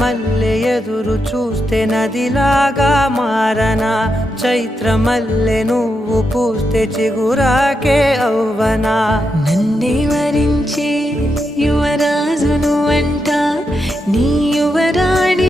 మల్లె ఎదురు చూస్తే నదిలాగా మారనా, చైత్రమల్లె నువ్వు పూస్తే చిగురాకే అవ్వనా. నన్నే వరించే యువరాజును అంట నీ